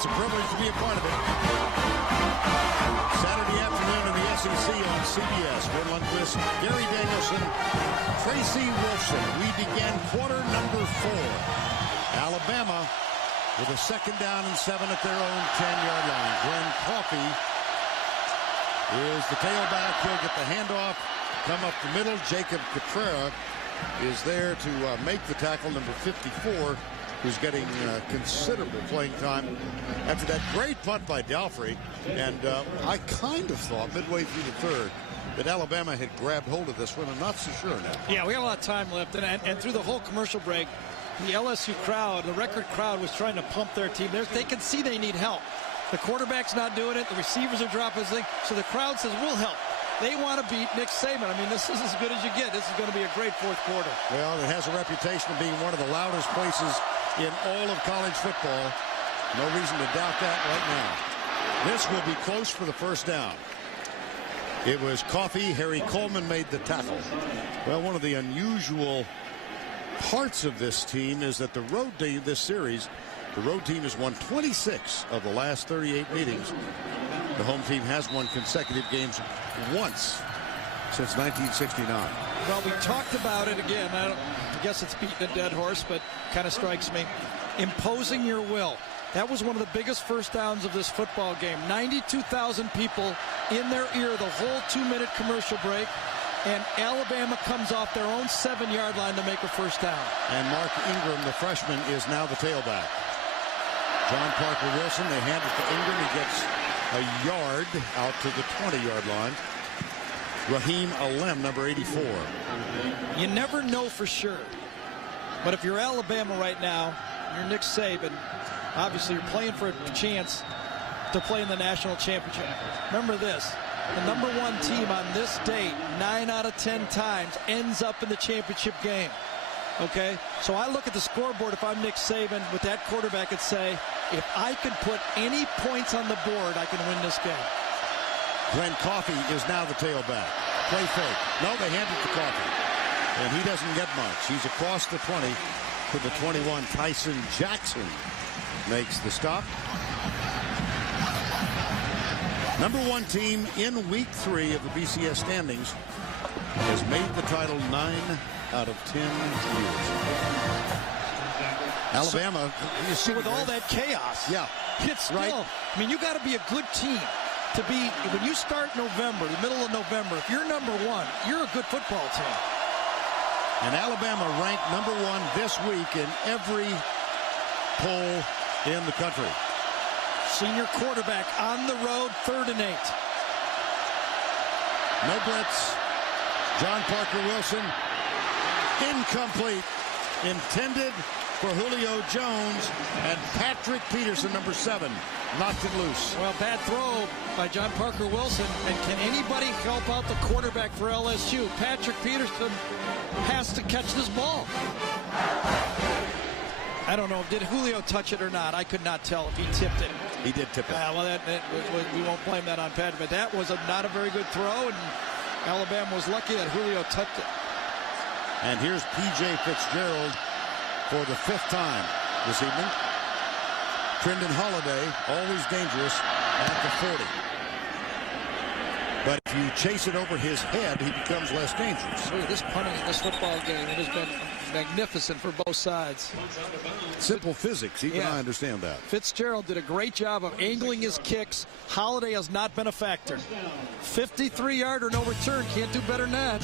It's a privilege to be a part of it. Saturday afternoon in the SEC on CBS. Will Lundquist, Gary Danielson, Tracy Wolfson. We began quarter number 4. Alabama with a 2nd down and 7 at their own 10-yard line. Glenn Coffey is the tailback. He'll get the handoff, come up the middle. Jacob Caprera is there to make the tackle, number 54, who's getting considerable playing time after that great punt by Dalfrey. And I kind of thought midway through the 3rd that Alabama had grabbed hold of this one. I'm not so sure now. Yeah, we have a lot of time left. And through the whole commercial break, the LSU crowd, the record crowd, was trying to pump their team. They can see they need help. The quarterback's not doing it. The receivers are dropping his thing. So the crowd says, we'll help. They want to beat Nick Saban. I mean, this is as good as you get. This is going to be a great 4th quarter. Well, it has a reputation of being one of the loudest places in all of college football. No reason to doubt that right now. This will be close for the 1st down. It was Coffey. Harry Coleman made the tackle. Well, one of the unusual parts of this team is that the road team, this series, the road team has won 26 of the last 38 meetings. The home team has won consecutive games once since 1969. Well, we talked about it again. I guess it's beating a dead horse, but kind of strikes me. Imposing your will. That was one of the biggest 1st downs of this football game. 92,000 people in their ear the whole 2-minute commercial break. And Alabama comes off their own 7-yard line to make a 1st down. And Mark Ingram, the freshman, is now the tailback. John Parker Wilson, they hand it to Ingram. He gets a yard out to the 20-yard line. Raheem Alem, number 84. You never know for sure. But if you're Alabama right now, you're Nick Saban, obviously you're playing for a chance to play in the national championship. Remember this. The number 1 team on this date, 9 out of 10 times, ends up in the championship game. Okay? So I look at the scoreboard if I'm Nick Saban with that quarterback and say, if I can put any points on the board, I can win this game. Glenn Coffey is now the tailback. Play fake. No, they hand it to Coffey. And he doesn't get much. He's across the 20 to the 21. Tyson Jackson makes the stop. Number 1 team in week 3 of the BCS standings has made the title 9 out of 10 years. Alabama, you see, with all that chaos, yeah, it's still, right. I mean, you got to be a good team to be, when you start November, the middle of November, if you're number 1, you're a good football team. And Alabama ranked number 1 this week in every poll in the country. Senior quarterback on the road, 3rd and 8. No blitz. John Parker Wilson. Incomplete. Intended for Julio Jones, and Patrick Peterson, number 7, knocked it loose. Well, bad throw by John Parker Wilson. And can anybody help out the quarterback for LSU? Patrick Peterson has to catch this ball. I don't know. Did Julio touch it or not? I could not tell if he tipped it. He did tip it. Well, we won't blame that on Patrick, but that was not a very good throw, and Alabama was lucky that Julio touched it. And here's P.J. Fitzgerald for the 5th time this evening. Trendon Holiday, always dangerous at the 40. But if you chase it over his head, he becomes less dangerous. Ooh, this punting in this football game, it has been magnificent for both sides. Simple physics, even I understand that. Fitzgerald did a great job of angling his kicks. Holiday has not been a factor. 53-yarder, no return. Can't do better than that.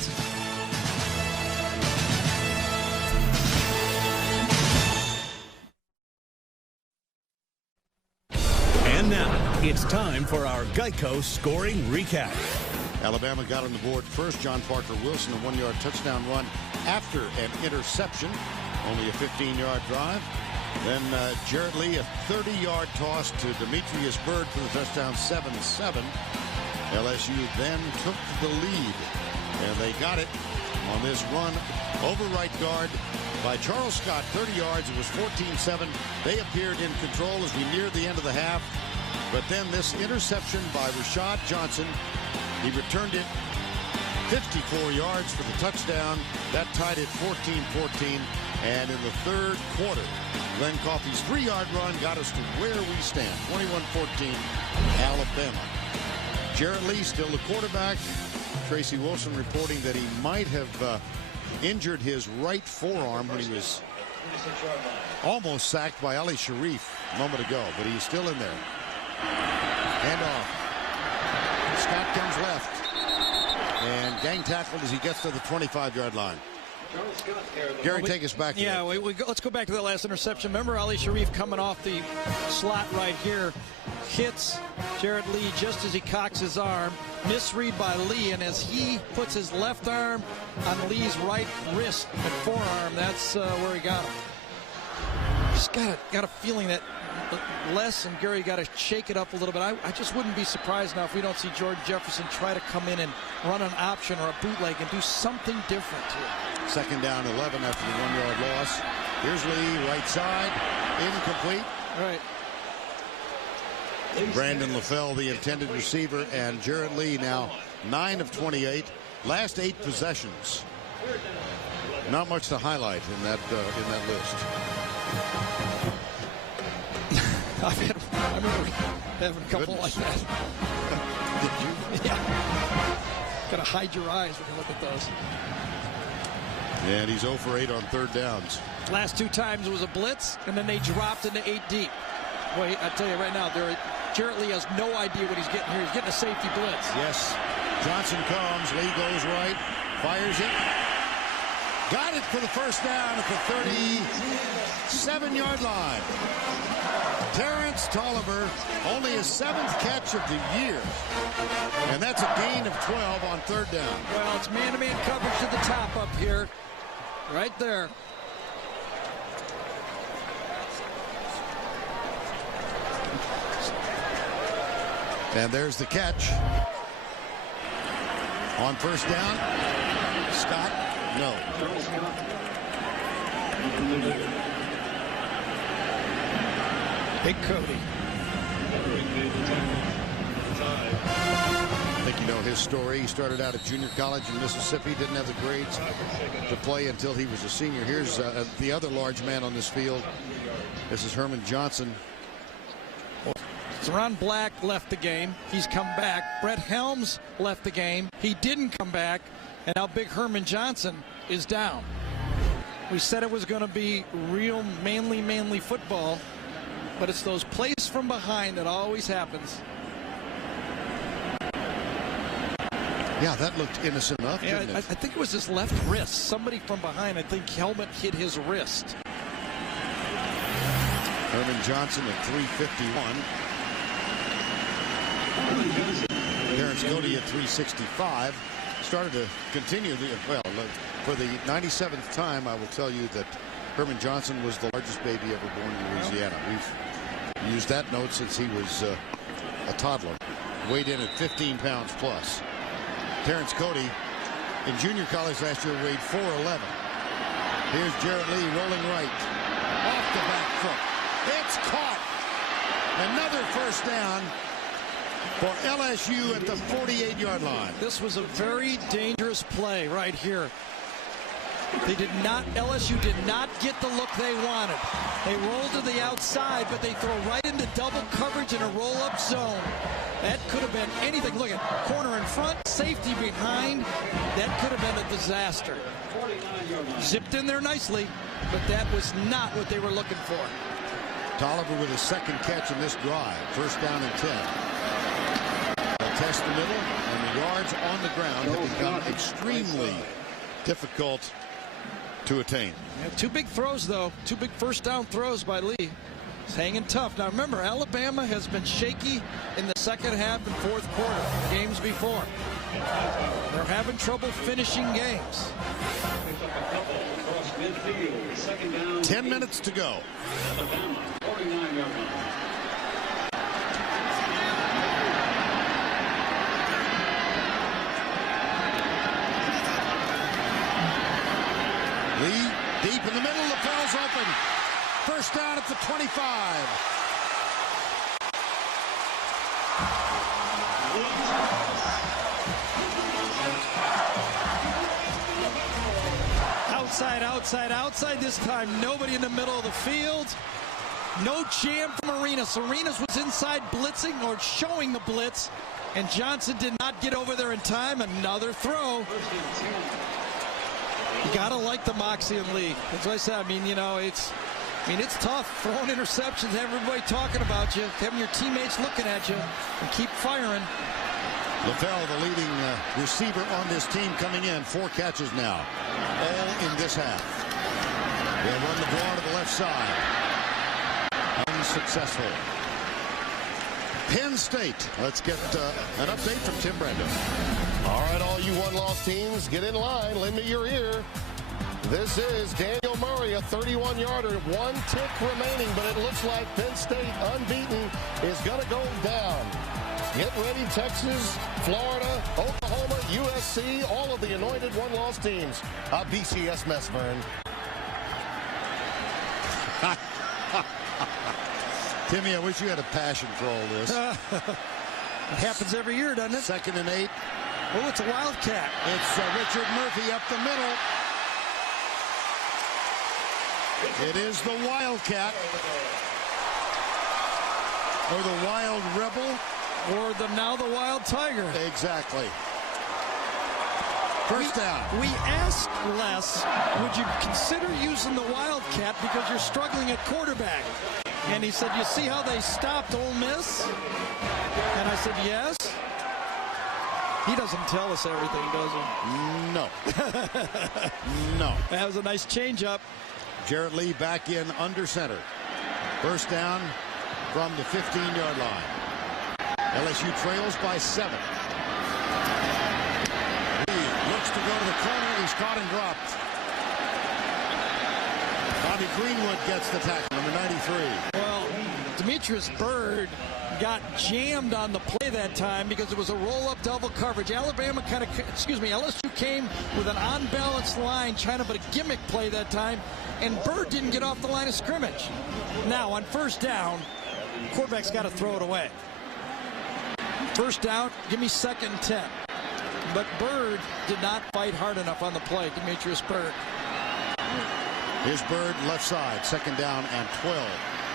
And now it's time for our Geico scoring recap. Alabama got on the board first. John Parker Wilson, a 1-yard touchdown run after an interception. Only a 15-yard drive. Then Jarrett Lee, a 30-yard toss to Demetrius Byrd for the touchdown, 7-7. LSU then took the lead, and they got it on this run over right guard by Charles Scott, 30 yards. It was 14-7. They appeared in control as we neared the end of the half. But then this interception by Rashad Johnson, he returned it 54 yards for the touchdown. That tied it 14-14. And in the third quarter, Glenn Coffey's 3-yard run got us to where we stand. 21-14, Alabama. Jarrett Lee still the quarterback. Tracy Wilson reporting that he might have injured his right forearm when he was almost sacked by Ali Sharif a moment ago, but he's still in there. Handoff. Scott comes left and gang tackled as he gets to the 25-yard line. Gary, take us back. Yeah, let's go back to that last interception. Remember Ali Sharif coming off the slot right here, hits Jarrett Lee just as he cocks his arm. Misread by Lee, and as he puts his left arm on Lee's right wrist and forearm, that's where he got him. Just got a feeling that Les and Gary got to shake it up a little bit. I just wouldn't be surprised now if we don't see Jordan Jefferson try to come in and run an option or a bootleg and do something different here. Second down 11 after the 1-yard loss. Here's Lee, right side, incomplete. All right. Brandon LaFell, the intended receiver, and Jarrett Lee now 9 of 28. Last 8 possessions. Not much to highlight in that list. I remember having a couple like that. Did you? Yeah. Gotta hide your eyes when you look at those. And he's 0 for 8 on third downs. Last 2 times it was a blitz, and then they dropped into 8 deep. Boy, I tell you right now, Jarrett Lee has no idea what he's getting here. He's getting a safety blitz. Yes. Johnson comes. Lee goes right. Fires it. Got it for the first down at the 37-yard line. Terrence Tolliver, only his 7th catch of the year. And that's a gain of 12 on third down. Well, it's man-to-man coverage to the top up here. Right there. And there's the catch. On first down, Scott, no. Big Cody. I think you know his story. He started out at junior college in Mississippi, didn't have the grades to play until he was a senior. Here's the other large man on this field. This is Herman Johnson. Ron Black left the game. He's come back. Brett Helms left the game. He didn't come back. And now big Herman Johnson is down. We said it was going to be real manly football, but it's those plays from behind that always happens. Yeah, that looked innocent enough, didn't it? I think it was his left wrist. Somebody from behind, I think helmet hit his wrist. Herman Johnson at 351. Terrence Cody at 365. Started to continue for the 97th time. I will tell you that Herman Johnson was the largest baby ever born in Louisiana. We've used that note since he was a toddler. Weighed in at 15 pounds plus. Terrence Cody in junior college last year weighed 4'11". Here's Jarrett Lee rolling right off the back foot. It's caught. Another first down for LSU at the 48-yard line. This was a very dangerous play right here. LSU did not get the look they wanted. They rolled to the outside, but they throw right into double coverage in a roll-up zone. That could have been anything. Look at corner in front, safety behind. That could have been a disaster. Zipped in there nicely, but that was not what they were looking for. Tolliver with his second catch in this drive. First down and 10. They'll test the middle, and the yards on the ground have become extremely difficult to attain. Yeah, 2 big throws, though. 2 big first down throws by Lee. He's hanging tough. Now, remember, Alabama has been shaky in the second half and fourth quarter, games before. They're having trouble finishing games. 10 minutes to go. Lee deep in the middle. LaFell's open. First down at the 25. outside, outside, outside this time. Nobody in the middle of the field. No jam from Arenas. Arenas was inside blitzing or showing the blitz, and Johnson did not get over there in time. Another throw. You gotta like the moxie in league. That's what I said. I mean, it's tough throwing interceptions, having everybody talking about you, having your teammates looking at you, and keep firing. LaFell, the leading receiver on this team, coming in. 4 catches now, all in this half. They'll run the ball to the left side. Unsuccessful. Penn State. Let's get an update from Tim Brando. All right, all you one-loss teams, get in line. Lend me your ear. This is Daniel Murray, a 31-yarder, 1 tick remaining, but it looks like Penn State, unbeaten, is going to go down. Get ready, Texas, Florida, Oklahoma, USC, all of the anointed one-loss teams. A BCS mess, Vern. Timmy, I wish you had a passion for all this. It happens every year, doesn't it? 2nd and 8. Oh, it's a wildcat. It's Richard Murphy up the middle. It is the Wildcat. Or the Wild Rebel. Or now the Wild Tiger. Exactly. First down. We asked Les, would you consider using the Wildcat because you're struggling at quarterback? And he said, you see how they stopped Ole Miss? And I said, yes. He doesn't tell us everything, does he? No. No. That was a nice change-up. Jarrett Lee back in under center. First down from the 15-yard line. LSU trails by 7. Lee looks to go to the corner. He's caught and dropped. Bobby Greenwood gets the tackle, number 93. Well, Demetrius Byrd got jammed on the play that time because it was a roll-up double coverage. LSU came with an unbalanced line trying to put a gimmick play that time, and Byrd didn't get off the line of scrimmage. Now, on first down, quarterback's got to throw it away. First down, give me 2nd and 10. But Byrd did not fight hard enough on the play, Demetrius Byrd. Here's Byrd left side, 2nd down and 12.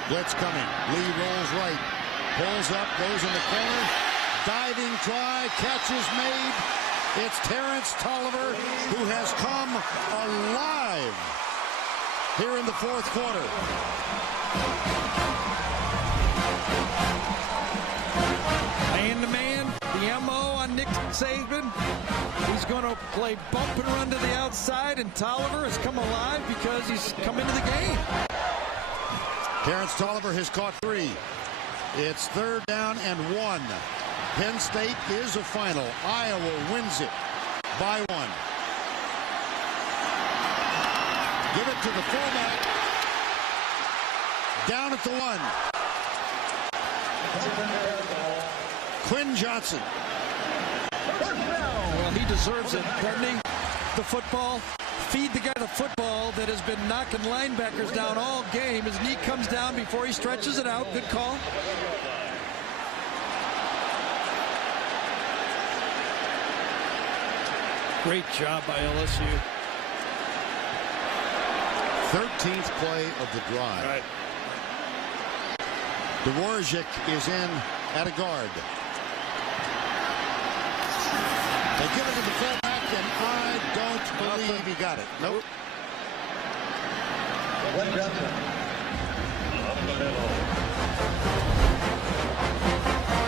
Blitz coming. Lee rolls right. Pulls up, goes in the corner. Diving try, catch is made. It's Terrence Tolliver who has come alive here in the 4th quarter. Man-to-man, the MO on Nick Saban. He's going to play bump and run to the outside, and Tolliver has come alive because he's come into the game. Terrence Tolliver has caught 3. It's 3rd down and 1. Penn State is a final. Iowa wins it by 1. Give it to the fullback. Down at the 1. Quinn Johnson. Well, he deserves it, doesn't he? The football. Feed the guy the football that has been knocking linebackers down all game. His knee comes down before he stretches it out. Good call. Great job by LSU. 13th play of the drive. Right. Dvorak is in at a guard. They give it to the fullback, and I don't believe he got it. Nope.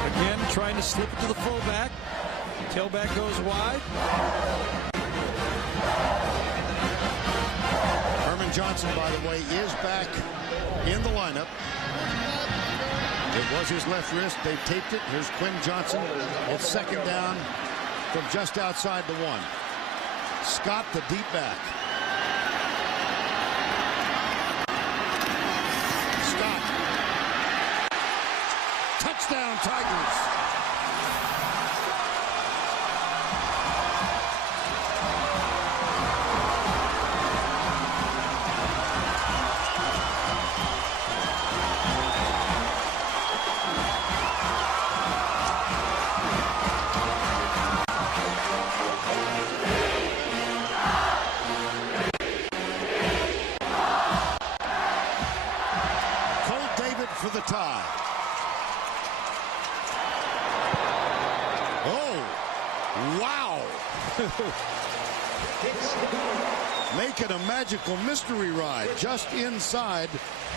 Again, trying to slip it to the fullback. Tailback goes wide. Herman Johnson, by the way, is back in the lineup. It was his left wrist. They taped it. Here's Quinn Johnson. It's 2nd down from just outside the 1. Scott, the deep back. Scott. Touchdown, Tigers. Making a magical mystery ride just inside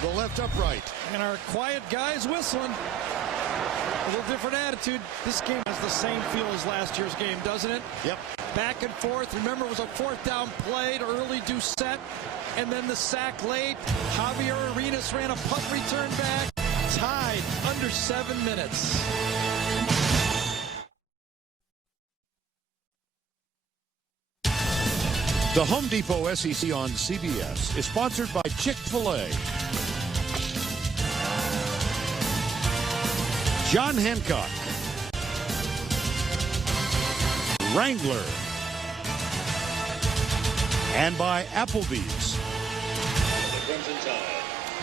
the left upright. And our quiet guy's whistling. A little different attitude. This game has the same feel as last year's game, doesn't it? Yep. Back and forth. Remember, it was a fourth down play, early Doucette, and then the sack late. Javier Arenas ran a punt return back. Tied under 7 minutes. The Home Depot SEC on CBS is sponsored by Chick-fil-A. John Hancock. Wrangler. And by Applebee's.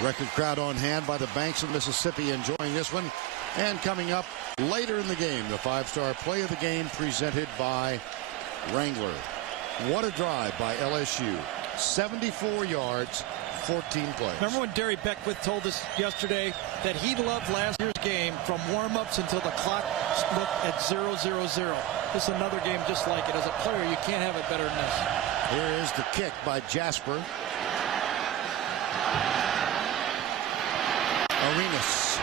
Record crowd on hand by the banks of Mississippi enjoying this one. And coming up later in the game, the five-star play of the game presented by Wrangler. What a drive by LSU. 74 yards, 14 plays. Remember when Derry Beckwith told us yesterday that he loved last year's game from warm-ups until the clock looked at 0-0-0. This is another game just like it. As a player, you can't have it better than this. Here is the kick by Jasper. Arenas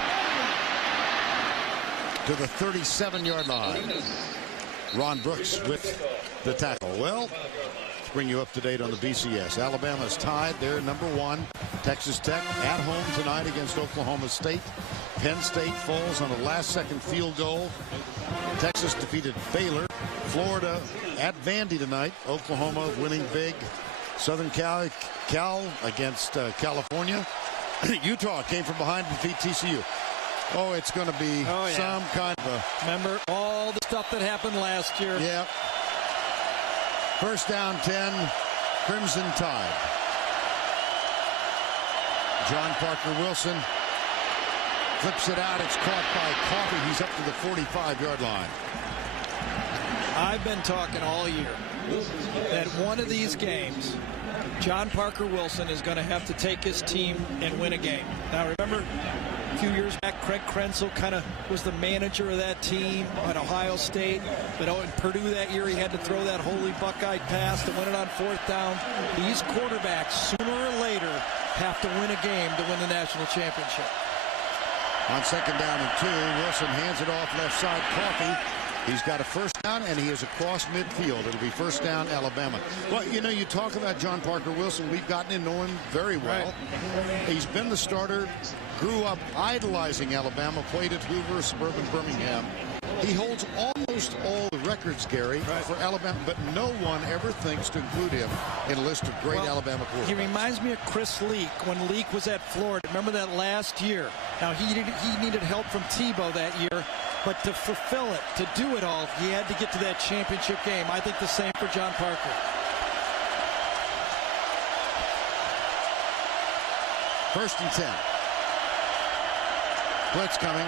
to the 37-yard line. Ron Brooks with the tackle. Well, let's bring you up to date on the BCS. Alabama's tied. They're #1. Texas Tech at home tonight against Oklahoma State. Penn State falls on a last-second field goal. Texas defeated Baylor. Florida at Vandy tonight. Oklahoma winning big. Southern Cal against California. Utah came from behind to defeat TCU. Oh, it's going to be some kind of a... Remember all the stuff that happened last year. Yeah. First down 10, Crimson Tide. John Parker Wilson flips it out. It's caught by Coffey. He's up to the 45-yard line. I've been talking all year that one of these games, John Parker Wilson is going to have to take his team and win a game. Now, remember, a few years back, Craig Krenzel kind of was the manager of that team at Ohio State. But in Purdue that year, he had to throw that holy Buckeye pass to win it on fourth down. These quarterbacks, sooner or later, have to win a game to win the national championship. On second down and 2, Wilson hands it off left side. Coffey. He's got a first down, and he is across midfield. It'll be first down, Alabama. Well, you know, you talk about John Parker Wilson. We've gotten to know him very well. Right. He's been the starter, grew up idolizing Alabama, played at Hoover, suburban Birmingham. He holds almost all the records, Gary, for Alabama, but no one ever thinks to include him in a list of great Alabama quarterbacks. He reminds me of Chris Leak when Leak was at Florida. Remember that last year? Now, he needed help from Tebow that year. But to fulfill it, to do it all, he had to get to that championship game. I think the same for John Parker. First and 10. Blitz coming.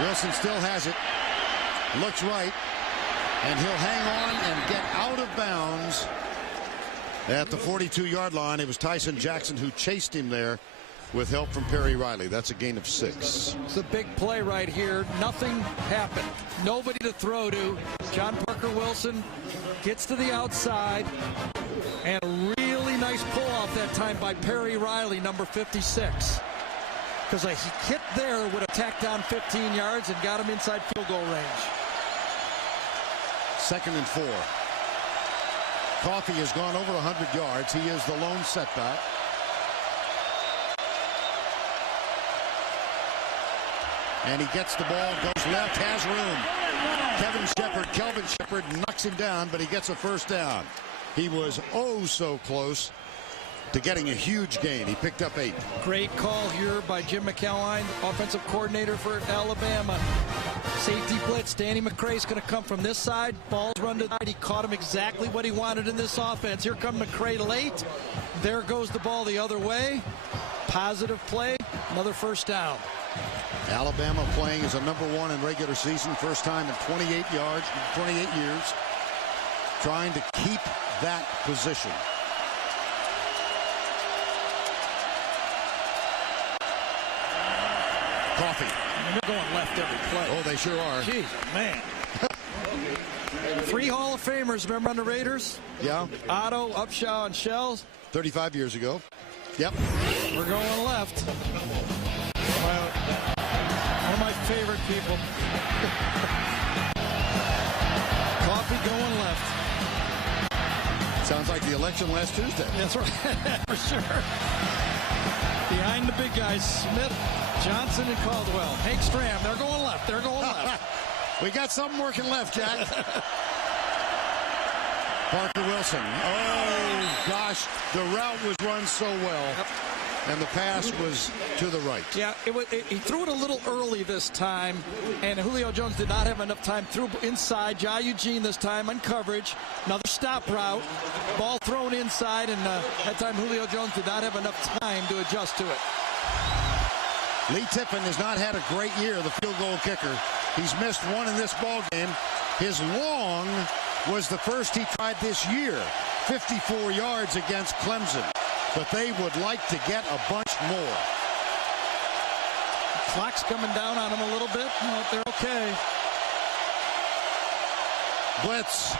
Wilson still has it. Looks right. And he'll hang on and get out of bounds at the 42-yard line. It was Tyson Jackson who chased him there with help from Perry Riley. That's a gain of 6. It's a big play right here. Nothing happened. Nobody to throw to. John Parker Wilson gets to the outside. And a really nice pull off that time by Perry Riley, number 56. Because a hit there would have tacked down 15 yards and got him inside field goal range. Second and 4. Coffey has gone over 100 yards. He is the lone setback. And he gets the ball, goes left, has room. Kelvin Shepard knocks him down, but he gets a first down. He was oh so close to getting a huge gain. He picked up 8. Great call here by Jim McElwain, offensive coordinator for Alabama. Safety blitz. Danny McCray's going to come from this side. Ball's run to the side. He caught him exactly what he wanted in this offense. Here comes McCray late. There goes the ball the other way. Positive play. Another first down. Alabama playing as a #1 in regular season. First time in 28 years. Trying to keep that position. Coffey. They're going left every play. Oh, they sure are. Jeez, man. 3 Hall of Famers, remember on the Raiders? Yeah. Otto, Upshaw, and Shells. 35 years ago. Yep. We're going left. One of my favorite people. Coffee going left. Sounds like the election last Tuesday. That's right, for sure. Behind the big guys, Smith, Johnson, and Caldwell. Hank Stram, they're going left. They're going left. We got something working left, Jack. Parker Wilson. Oh, gosh. The route was run so well. Yep. And the pass was to the right. Yeah, he threw it a little early this time, and Julio Jones did not have enough time. Threw inside. Jai Eugene this time on coverage. Another stop route. Ball thrown inside, and that time Julio Jones did not have enough time to adjust to it. Lee Tiffin has not had a great year, the field goal kicker. He's missed one in this ball game. His long was the first he tried this year. 54 yards against Clemson. But they would like to get a bunch more. Clock's coming down on them a little bit. No, they're okay. Blitz.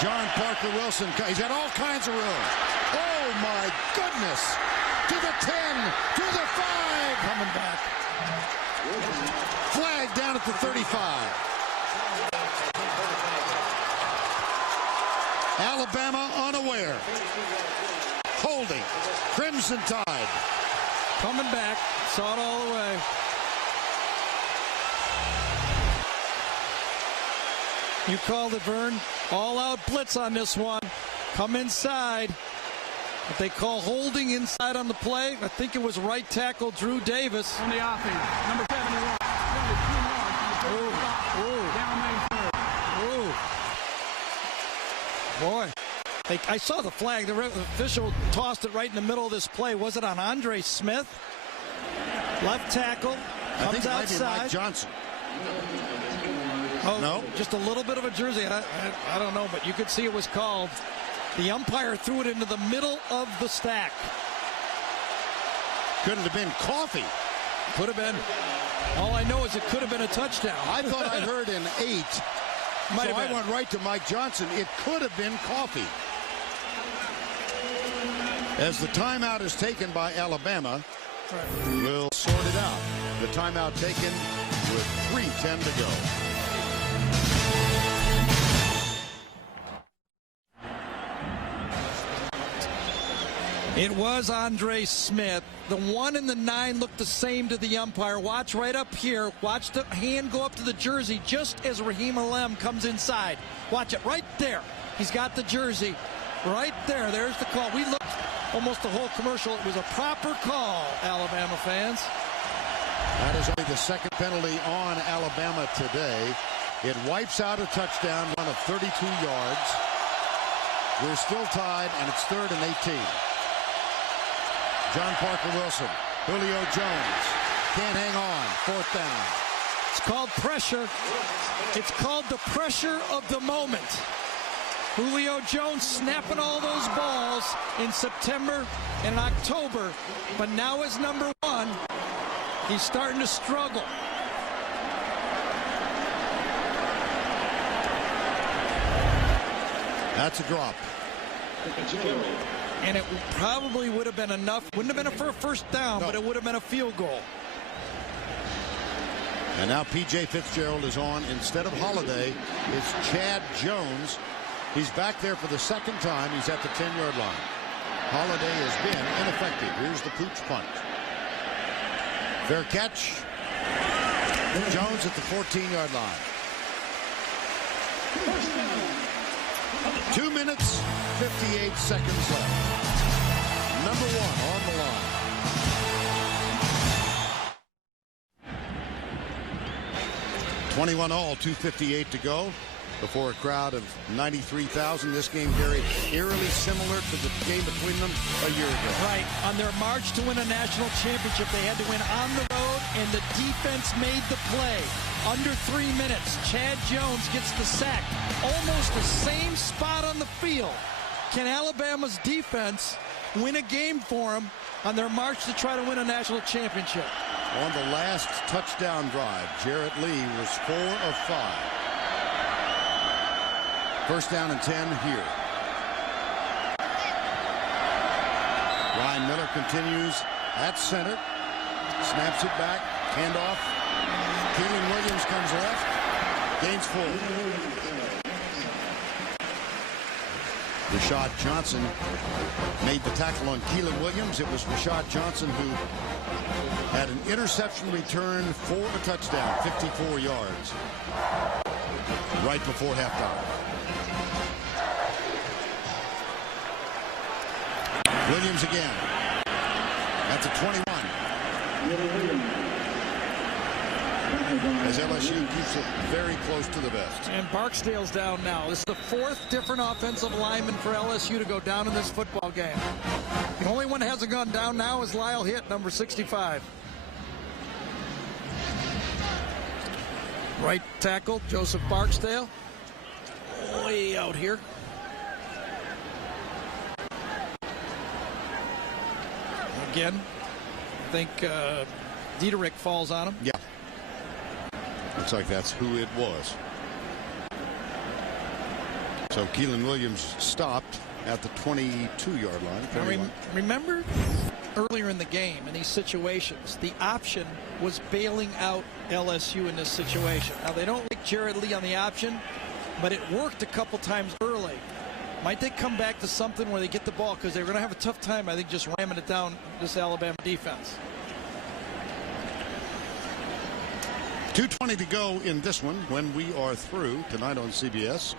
John Parker Wilson. He's got all kinds of room. Oh, my goodness. To the 10. To the 5. Coming back. Flag down at the 35. Alabama unaware. Holding. Crimson Tide. Coming back. Saw it all the way. You called it, Vern. All-out blitz on this one. Come inside. But they call holding inside on the play. I think it was right tackle Drew Davis. On the offense. Number 71. Boy. I saw the flag. The official tossed it right in the middle of this play. Was it on Andre Smith? Left tackle. Comes outside. Mike Johnson. Oh, no? Just a little bit of a jersey. I don't know, but you could see it was called. The umpire threw it into the middle of the stack. Couldn't have been coffee. Could have been. All I know is it could have been a touchdown. I thought I heard an 8. Might so have been. I went right to Mike Johnson. It could have been coffee. As the timeout is taken by Alabama, we'll sort it out. The timeout taken with 3:10 to go. It was Andre Smith. The 1 and the 9 looked the same to the umpire. Watch right up here. Watch the hand go up to the jersey just as Raheem Alem comes inside. Watch it right there. He's got the jersey right there. There's the call. We looked almost the whole commercial. It was a proper call, Alabama fans. That is only the second penalty on Alabama today. It wipes out a touchdown run of 32 yards. We're still tied, and it's 3rd and 18. John Parker Wilson. Julio Jones can't hang on. 4th down. It's called pressure. It's called the pressure of the moment. Julio Jones snapping all those balls in September and October, but now as number 1, he's starting to struggle. That's a drop. And it probably would have been enough. Wouldn't have been for a first down, no. But it would have been a field goal. And now P.J. Fitzgerald is on. Instead of Holiday, it's Chad Jones. He's back there for the second time. He's at the 10-yard line. Holiday has been ineffective. Here's the pooch punt. Fair catch. Jones at the 14-yard line. 2 minutes, 58 seconds left. Number 1 on the line. $21-all, 2:58 to go before a crowd of 93,000. This game very eerily similar to the game between them a year ago. Right. On their march to win a national championship, they had to win on the road, and the defense made the play. Under 3 minutes, Chad Jones gets the sack. Almost the same spot on the field. Can Alabama's defense win a game for them on their march to try to win a national championship? On the last touchdown drive, Jarrett Lee was 4 of 5. First down and 10 here. Ryan Miller continues at center. Snaps it back. Handoff. Keelan Williams comes left. Gains 4. Rashad Johnson made the tackle on Keelan Williams. It was Rashad Johnson who had an interception return for a touchdown, 54 yards, right before halftime. Williams again at the 21. As LSU keeps it very close to the vest. And Barksdale's down now. This is the 4th different offensive lineman for LSU to go down in this football game. The only one that hasn't gone down now is Lyle Hitt, number 65. Right tackle, Joseph Barksdale. Way out here. Again, I think Dieterich falls on him. Yeah. Looks like that's who it was. So Keelan Williams stopped at the 22-yard line. Remember earlier in the game, in these situations, the option was bailing out LSU in this situation. Now, they don't like Jared Lee on the option, but it worked a couple times early. Might they come back to something where they get the ball, because they're going to have a tough time, I think, just ramming it down this Alabama defense. 2:20 to go in this one when we are through tonight on CBS.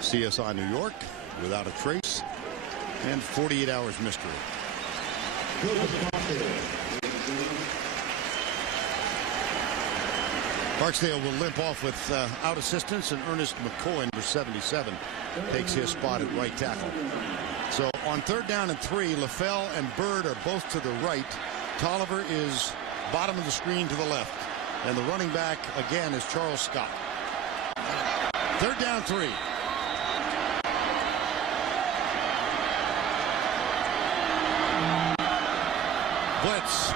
CSI New York, Without a Trace, and 48 Hours Mystery. Barksdale will limp off without assistance, and Ernest McCoy, number 77, takes his spot at right tackle. So on 3rd down and 3, LaFell and Bird are both to the right. Tolliver is bottom of the screen to the left. And the running back, again, is Charles Scott. 3rd down 3. Blitz.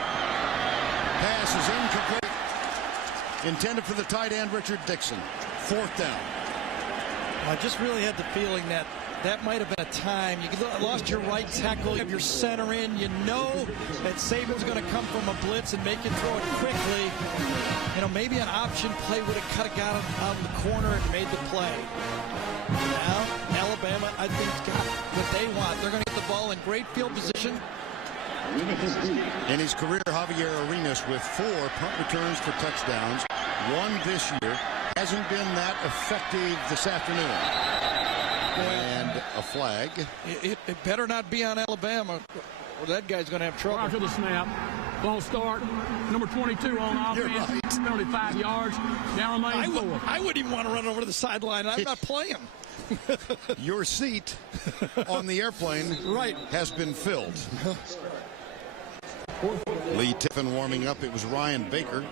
Pass is incomplete. Intended for the tight end, Richard Dixon. 4th down. I just really had the feeling that might have been a time. You lost your right tackle, you have your center in. You know that Saban's going to come from a blitz and make you throw it quickly. You know, maybe an option play would have got him out of the corner and made the play. Now, Alabama, I think, got what they want. They're going to get the ball in great field position. In his career, Javier Arenas with 4 punt returns for touchdowns. 1 this year. Hasn't been that effective this afternoon. And a flag. It better not be on Alabama, or that guy's going to have trouble. Prior to the snap, ball start, number 22 on offense, right. 75 yards, down lane 4. I wouldn't even want to run over to the sideline. I'm not playing. Your seat on the airplane has been filled. Lee Tiffin warming up. It was Ryan Baker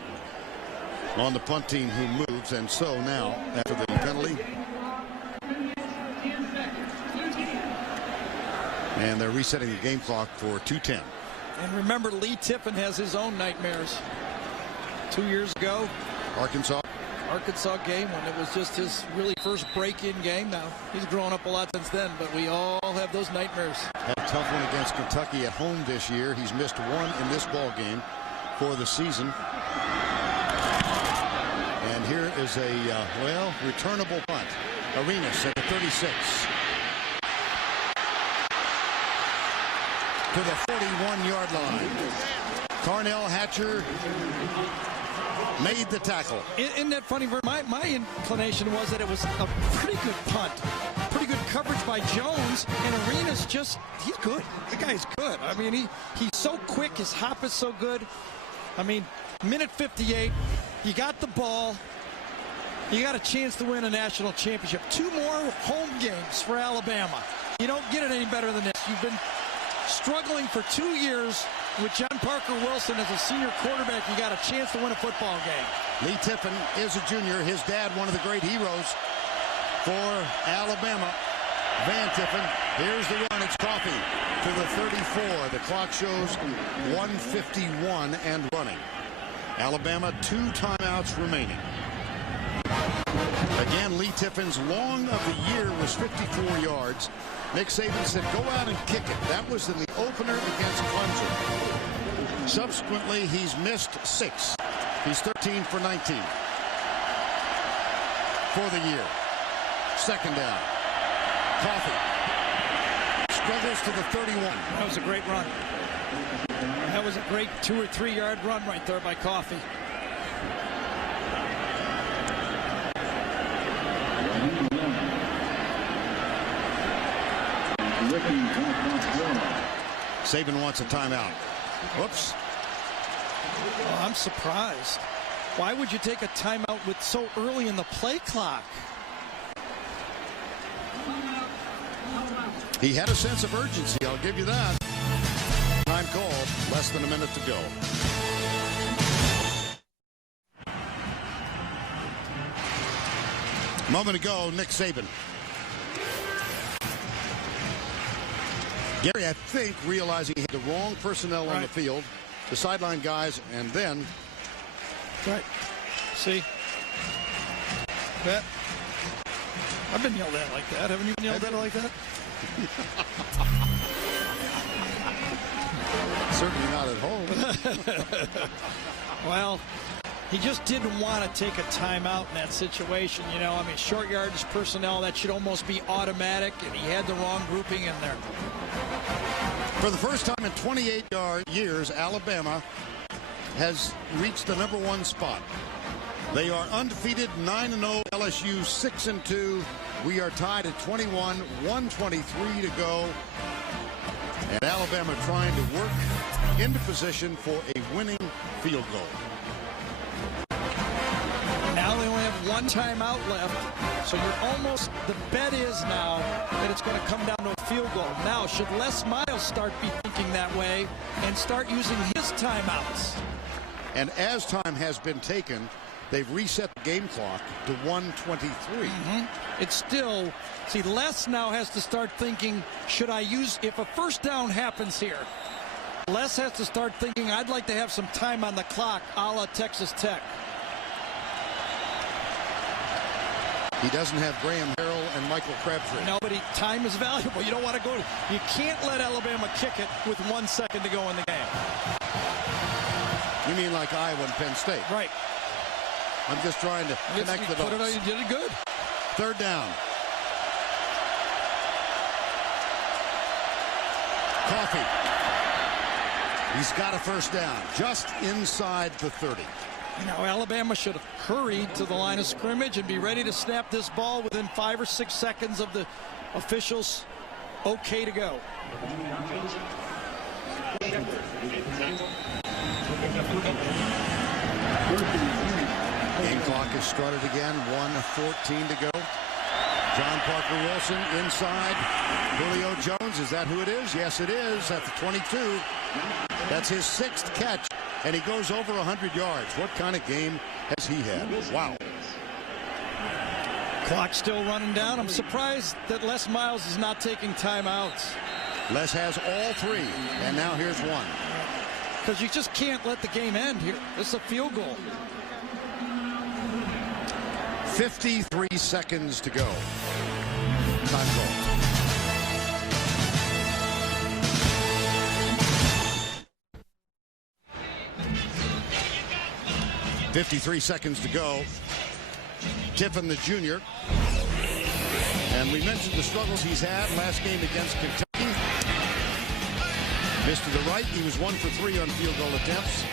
on the punt team who moves, and so now, after the penalty, and they're resetting the game clock for 2:10. And remember, Lee Tiffin has his own nightmares. 2 years ago, Arkansas game, when it was just his really first break-in game. Now, he's grown up a lot since then, but we all have those nightmares. Had a tough one against Kentucky at home this year. He's missed 1 in this ball game for the season. And here is a, returnable punt. Arenas at the 36. To the 41-yard line. Carnell Hatcher made the tackle. Isn't that funny? My inclination was that it was a pretty good punt. Pretty good coverage by Jones. And Arenas he's good. The guy's good. I mean, he's so quick. His hop is so good. I mean, minute 58. You got the ball. You got a chance to win a national championship. 2 more home games for Alabama. You don't get it any better than this. You've been struggling for 2 years with John Parker Wilson as a senior quarterback. You got a chance to win a football game. Lee Tiffin is a junior. His dad, one of the great heroes for Alabama. Van Tiffin, here's the run. It's Coffee to the 34. The clock shows 1:51 and running. Alabama, 2 timeouts remaining. Again, Lee Tiffin's long of the year was 54 yards. Nick Saban said, go out and kick it. That was in the opener against Clemson. Subsequently, he's missed 6. He's 13 for 19 for the year. Second down. Coffee struggles to the 31. That was a great run. That was a great 2 or 3 yard run right there by Coffee. Saban wants a timeout. Whoops. Oh, I'm surprised. Why would you take a timeout with so early in the play clock? He had a sense of urgency, I'll give you that. Time called, less than a minute to go. Moment ago, Nick Saban. Gary, I think, realizing he had the wrong personnel on the field, the sideline guys, and then... Right. See? That. I've been yelled at like that. Haven't you been yelled at like that? Certainly not at home. Well, he just didn't want to take a timeout in that situation. You know, I mean, short yardage personnel, that should almost be automatic, and he had the wrong grouping in there. For the first time in 28 years, Alabama has reached the #1 spot. They are undefeated, 9-0. LSU 6-2. We are tied at 21, 1:23 to go. And Alabama trying to work into position for a winning field goal. Now they only have one timeout left, so you're almost, the bet is now that it's going to come down to a field goal. Now, should Les Miles start be thinking that way and start using his timeouts? And as time has been taken, they've reset the game clock to 1:23. It's still, see, Les now has to start thinking, should I use, if a first down happens here, Les has to start thinking, I'd like to have some time on the clock, a la Texas Tech. He doesn't have Graham Harrell and Michael Crabtree. No, but time is valuable. You don't want to go, you can't let Alabama kick it with 1 second to go in the game. You mean like Iowa and Penn State? Right. I'm just trying to connect the dots. You did it good. Third down. Coffee. He's got a first down just inside the 30. Now Alabama should have hurried to the line of scrimmage and be ready to snap this ball within 5 or 6 seconds of the officials okay to go. Game clock is started again. 1:14 to go. John Parker Wilson inside. Julio Jones, is that who it is? Yes, it is at the 22. That's his 6th catch, and he goes over 100 yards. What kind of game has he had? Wow. Clock still running down. I'm surprised that Les Miles is not taking timeouts. Les has all 3, and now here's one. Because you just can't let the game end here. This is a field goal. 53 seconds to go. Time call. .53 seconds to go. Tiffin, the junior. And we mentioned the struggles he's had last game against Kentucky. Missed to the right. He was 1 for 3 on field goal attempts.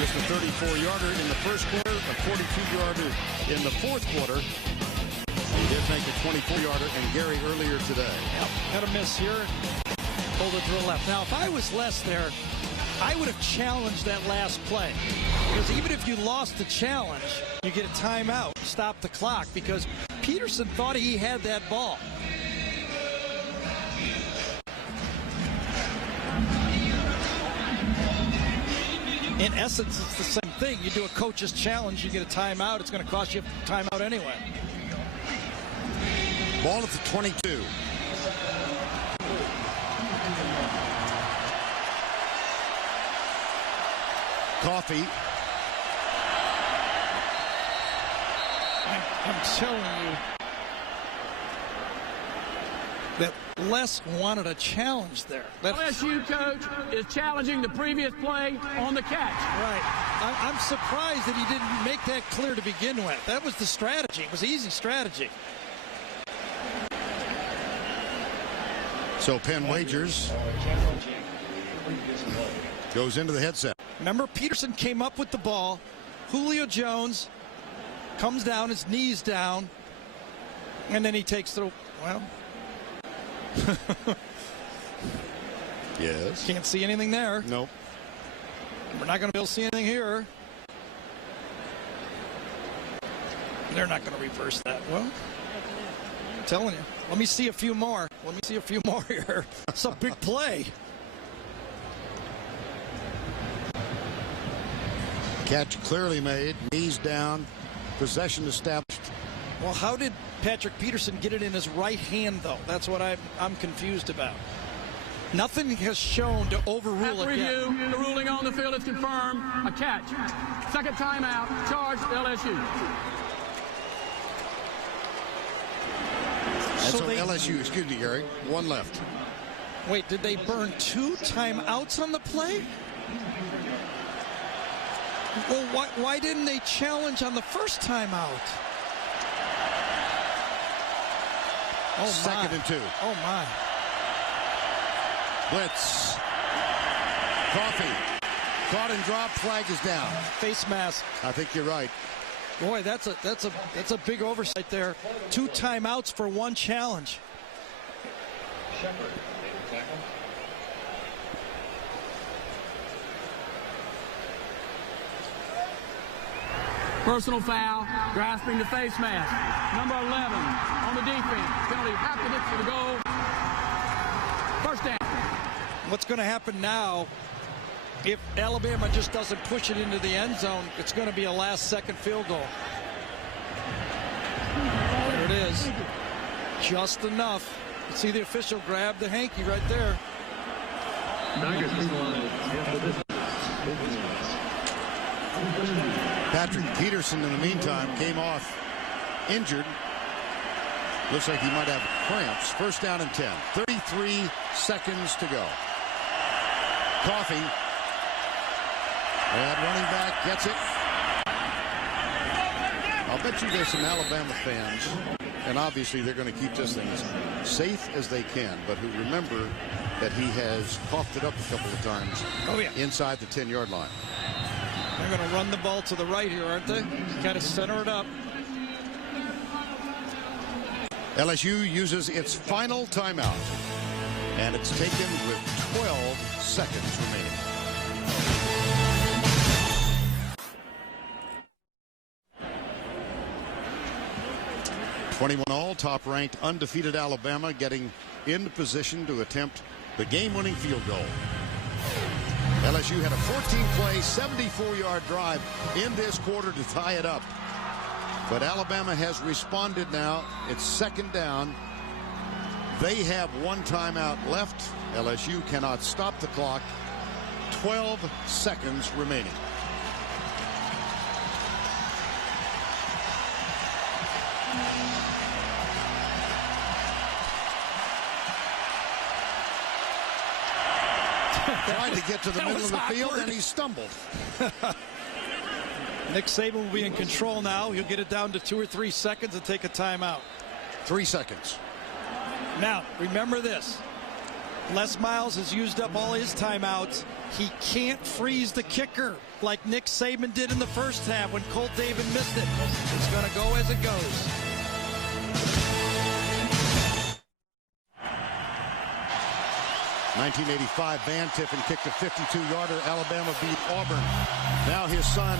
Just a 34-yarder in the first quarter, a 42-yarder in the fourth quarter. He did make a 24-yarder, and Gary earlier today. Yep, had a miss here. Pulled it to the left. Now, if I was Les there, I would have challenged that last play. Because even if you lost the challenge, you get a timeout, stop the clock, because Peterson thought he had that ball. In essence, it's the same thing. You do a coach's challenge, you get a timeout. It's going to cost you a timeout anyway. Ball at the 22. Coffee. I'm telling you that Les wanted a challenge there. LSU coach is challenging the previous play on the catch. Right. I'm surprised that he didn't make that clear to begin with. That was the strategy. It was easy strategy. So Penn Wagers goes into the headset. Remember, Peterson came up with the ball. Julio Jones comes down, his knees down, and then he takes the, well. Yes. Can't see anything there. Nope. We're not going to be able to see anything here. They're not going to reverse that. Well, I'm telling you. Let me see a few more. Let me see a few more here. It's a big play. Catch clearly made. Knees down. Possession established. Well, how did Patrick Peterson get it in his right hand, though? That's what I'm confused about. Nothing has shown to overrule it yet. Review, the ruling on the field is confirmed. A catch. Second timeout. Charge LSU. And so LSU, excuse me, Gary, one left. Wait, did they burn 2 timeouts on the play? Well, why didn't they challenge on the first timeout? Oh, Second and 2. Oh, my. Blitz. Coffee. Caught and dropped. Flag is down. Face mask. I think you're right. Boy, that's a big oversight there. 2 timeouts for 1 challenge. Personal foul, grasping the face mask. Number 11 on the defense. Penalty, have to hit for the goal. First down. What's going to happen now, if Alabama just doesn't push it into the end zone, it's going to be a last-second field goal. There it is. Just enough. You see the official grab the hanky right there. Patrick Peterson, in the meantime, came off injured. Looks like he might have cramps. First down and 10. 33 seconds to go. Coffee. And running back gets it. I'll bet you there's some Alabama fans, and obviously they're going to keep this thing as safe as they can, but who remember that he has coughed it up a couple of times inside the 10-yard line. They're going to run the ball to the right here, aren't they? Kind of center it up. LSU uses its final timeout, and it's taken with 12 seconds remaining. All top-ranked, undefeated Alabama getting into position to attempt the game-winning field goal. LSU had a 14-play, 74-yard drive in this quarter to tie it up. But Alabama has responded now. It's second down. They have 1 timeout left. LSU cannot stop the clock. 12 seconds remaining. Tried to get to the middle of the field, and he stumbled. Nick Saban will be in control now. He'll get it down to 2 or 3 seconds and take a timeout. 3 seconds. Now, remember this. Les Miles has used up all his timeouts. He can't freeze the kicker like Nick Saban did in the first half when Colt David missed it. It's going to go as it goes. .1985 Van Tiffen kicked a 52-yarder. Alabama beat Auburn. Now his son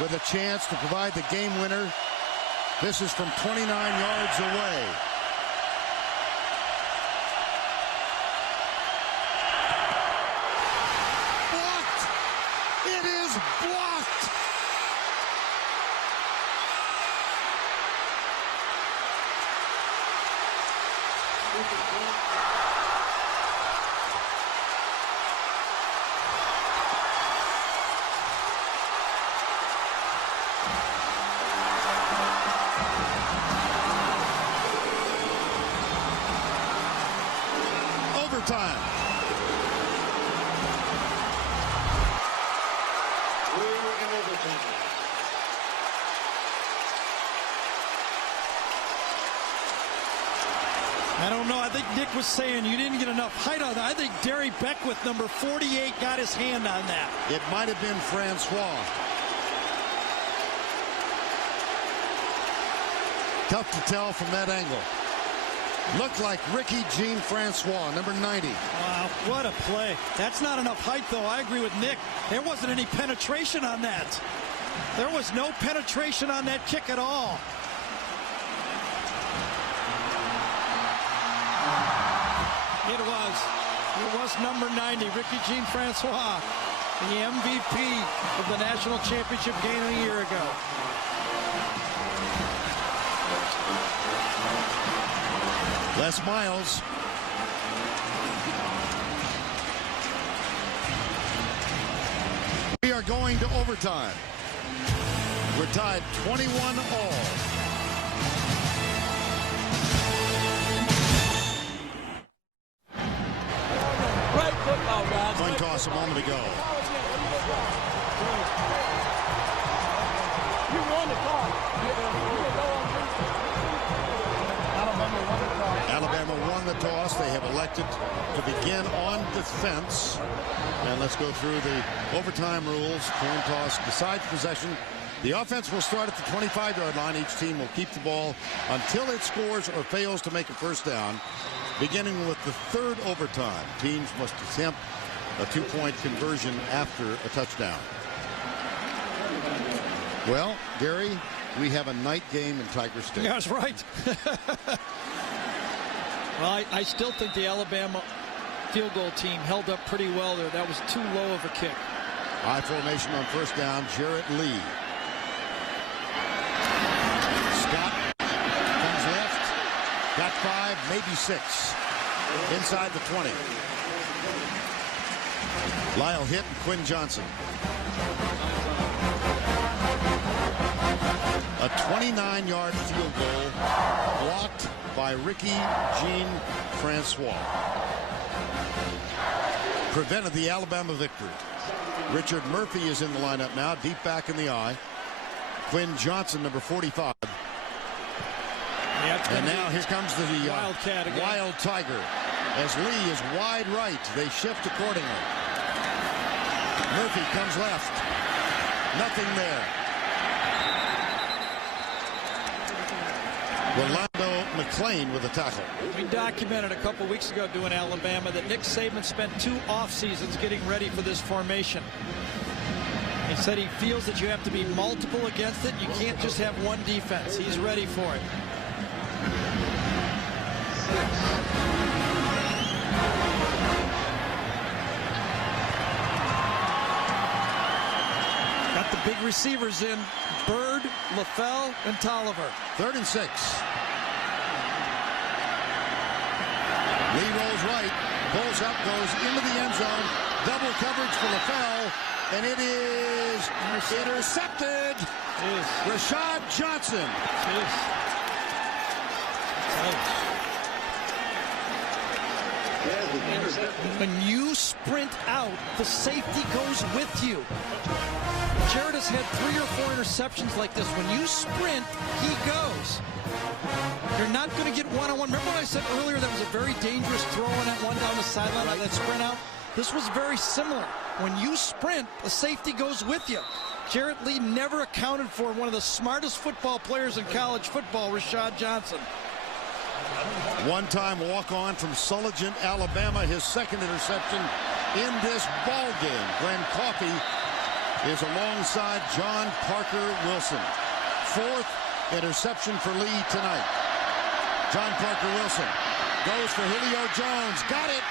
with a chance to provide the game winner. This is from 29 yards away. Blocked! It is blocked! overtime. I don't know. I think Nick was saying you didn't get enough height on that. I think Derry Beckwith, number 48, got his hand on that. It might have been Francois. Tough to tell from that angle. Looked like Ricky Jean Francois, number 90. Wow, what a play. That's not enough height, though. I agree with Nick. There wasn't any penetration on that. There was no penetration on that kick at all. It was number 90, Ricky Jean Francois, the MVP of the national championship game a year ago. Les Miles. We are going to overtime. We're tied 21 all. Coin toss a moment ago. Alabama won the toss. They have elected to begin on defense. And let's go through the overtime rules. Coin toss decides possession. The offense will start at the 25-yard line. Each team will keep the ball until it scores or fails to make a first down. Beginning with the third overtime, teams must attempt a two-point conversion after a touchdown. Well, Gary, we have a night game in Tiger State. Yeah, that's right. Well, I still think the Alabama field goal team held up pretty well there. That was too low of a kick. High formation on first down, Jarrett Lee. Scott comes left. Got 5, maybe 6. Inside the 20. Lyle hit and Quinn Johnson. A 29-yard field goal blocked by Ricky Jean Francois. Prevented the Alabama victory. Richard Murphy is in the lineup now, deep back in the I. Quinn Johnson, number 45. And now here comes the Wild Tiger. As Lee is wide right, they shift accordingly. Murphy comes left. Nothing there. Rolando McClain with a tackle. We documented a couple weeks ago doing Alabama that Nick Saban spent 2 off seasons getting ready for this formation. He said he feels that you have to be multiple against it. You can't just have one defense. He's ready for it. Got the big receivers in. Bird, LaFell, and Tolliver. 3rd and 6. Lee rolls right, pulls up, goes into the end zone. Double coverage for LaFell, and it is intercepted. Rashad Johnson. When you sprint out, the safety goes with you. Jared has had 3 or 4 interceptions like this. When you sprint, he goes. You're not going to get one-on-one. Remember what I said earlier? That was a very dangerous throw on that one down the sideline, on that sprint out. This was very similar. When you sprint, the safety goes with you. Jarrett Lee never accounted for one of the smartest football players in college football, Rashad Johnson. One-time walk-on from Sulligent, Alabama. His 2nd interception in this ball game. Glenn Coffey is alongside John Parker Wilson. 4th interception for Lee tonight. John Parker Wilson goes for Julio Jones. Got it.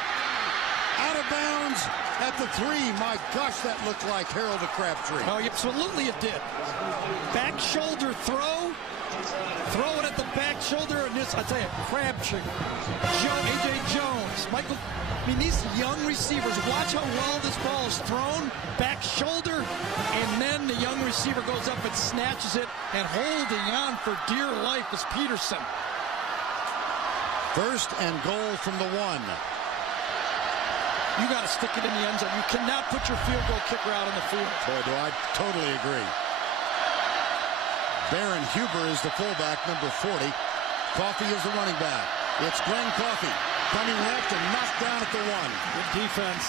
Out of bounds at the 3. My gosh, that looked like Harold the Crabtree. Oh, absolutely it did. Back shoulder throw. Throw it at the back shoulder, and this, I tell you, Crabtree, A.J. Jones, Michael. I mean, these young receivers, watch how well this ball is thrown. Back shoulder, and then the young receiver goes up and snatches it, and holding on for dear life is Peterson. 1st and goal from the 1. you got to stick it in the end zone. You cannot put your field goal kicker out on the field. Boy, do I totally agree. Baron Huber is the fullback, number 40. Coffey is the running back. It's Glenn Coffey coming left and knocked down at the 1. Good defense.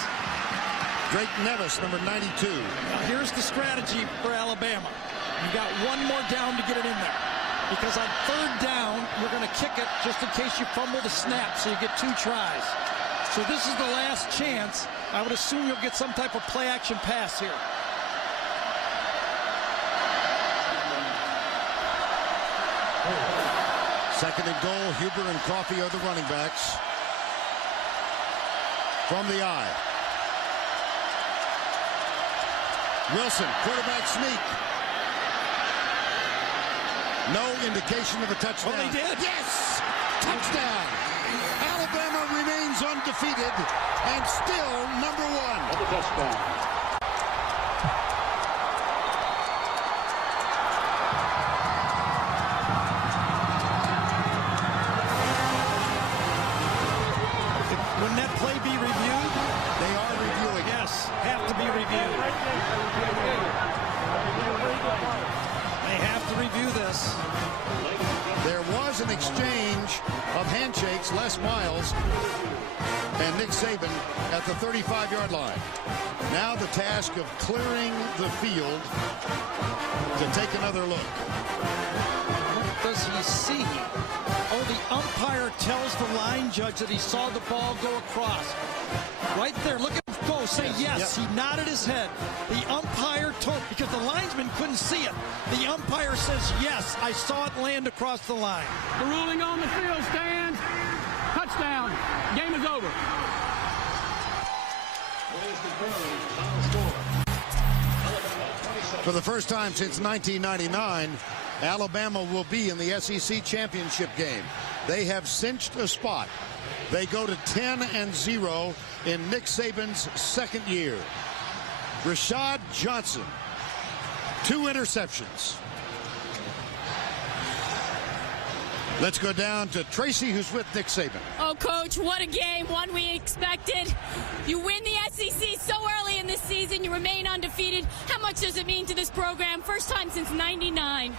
Drake Nevis, number 92. Now here's the strategy for Alabama. You got one more down to get it in there. Because on 3rd down, you're going to kick it just in case you fumble the snap, so you get 2 tries. So this is the last chance. I would assume you'll get some type of play-action pass here. Second and goal, Huber and Coffey are the running backs. From the eye. Wilson, quarterback sneak. No indication of a touchdown. Oh, they did. Yes! Touchdown! Alabama remains undefeated and still number 1. Touchdown. Wouldn't that play be reviewed? They are reviewing. Yes, have to be reviewed. They have to review this. There was an exchange of handshakes, Les Miles and Nick Saban at the 35-yard line. Now the task of clearing the field to take another look. What does he see? Oh, the umpire tells the line judge that he saw the ball go across. Right there, look at him go, say yes. Yep. He nodded his head. The umpire told, because the linesman couldn't see it. The umpire says, yes, I saw it land across the line. The ruling on the field stands. Touchdown. Game is over. For the first time since 1999, Alabama will be in the SEC championship game. They have cinched a spot. They go to 10-0 in Nick Saban's second year. Rashad Johnson, 2 interceptions. Let's go down to Tracy, who's with Nick Saban. Oh, Coach, what a game. One we expected. You win the SEC so early in this season. You remain undefeated. How much does it mean to this program? First time since '99.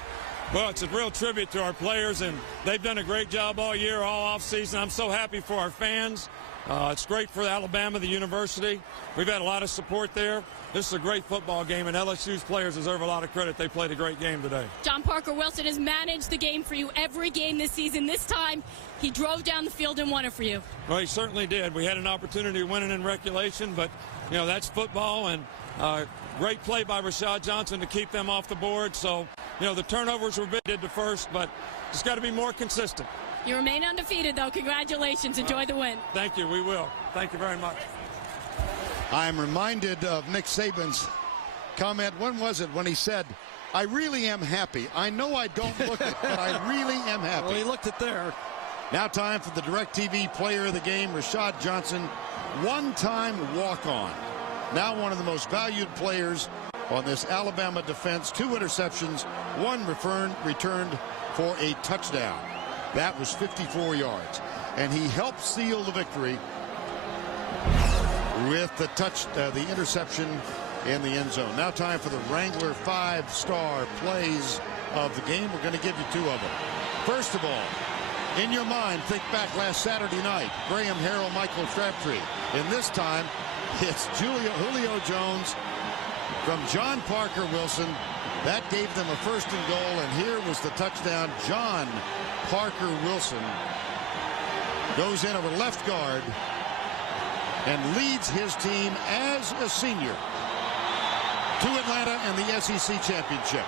Well, it's a real tribute to our players, and they've done a great job all year, all offseason. I'm so happy for our fans. It's great for Alabama, the university. We've had a lot of support there. This is a great football game, and LSU's players deserve a lot of credit. They played a great game today. John Parker Wilson has managed the game for you every game this season. This time, he drove down the field and won it for you. Well, he certainly did. We had an opportunity to win it in regulation, but, you know, that's football, and great play by Rashad Johnson to keep them off the board. So, you know, the turnovers were big, did the first, but just got to be more consistent. You remain undefeated, though. Congratulations. Enjoy the win. Thank you. We will. Thank you very much. I'm reminded of Nick Saban's comment. When was it? When he said, I really am happy. I know I don't look it, but I really am happy. Well, he looked it there. Now time for the DirecTV player of the game, Rashad Johnson, one-time walk-on. Now one of the most valued players on this Alabama defense. 2 interceptions, 1 returned for a touchdown. That was 54 yards. And he helped seal the victory with the interception in the end zone. Now time for the Wrangler 5-star plays of the game. We're going to give you 2 of them. First of all, in your mind, think back last Saturday night. Graham Harrell, Michael Crabtree. And this time, it's Julio Jones from John Parker Wilson. That gave them a 1st and goal, and here was the touchdown. John Parker Wilson goes in over left guard and leads his team as a senior to Atlanta and the SEC championship.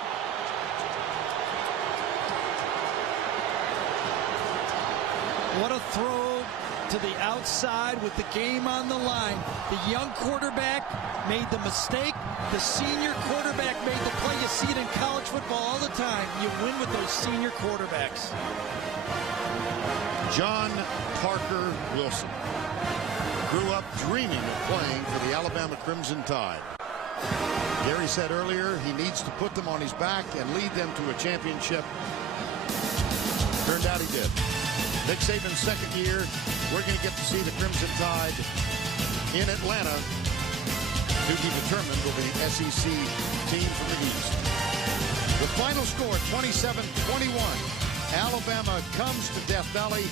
What a throw to the outside with the game on the line. The young quarterback made the mistake. The senior quarterback made the play. You see it in college football all the time. You win with those senior quarterbacks. John Parker Wilson grew up dreaming of playing for the Alabama Crimson Tide. Gary said earlier he needs to put them on his back and lead them to a championship. Turned out he did. Nick Saban's second year, we're going to get to see the Crimson Tide in Atlanta to be determined will be the SEC team from the East. The final score, 27-21. Alabama comes to Death Valley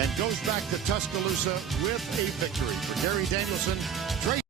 and goes back to Tuscaloosa with a victory. For Gary Danielson, Tracy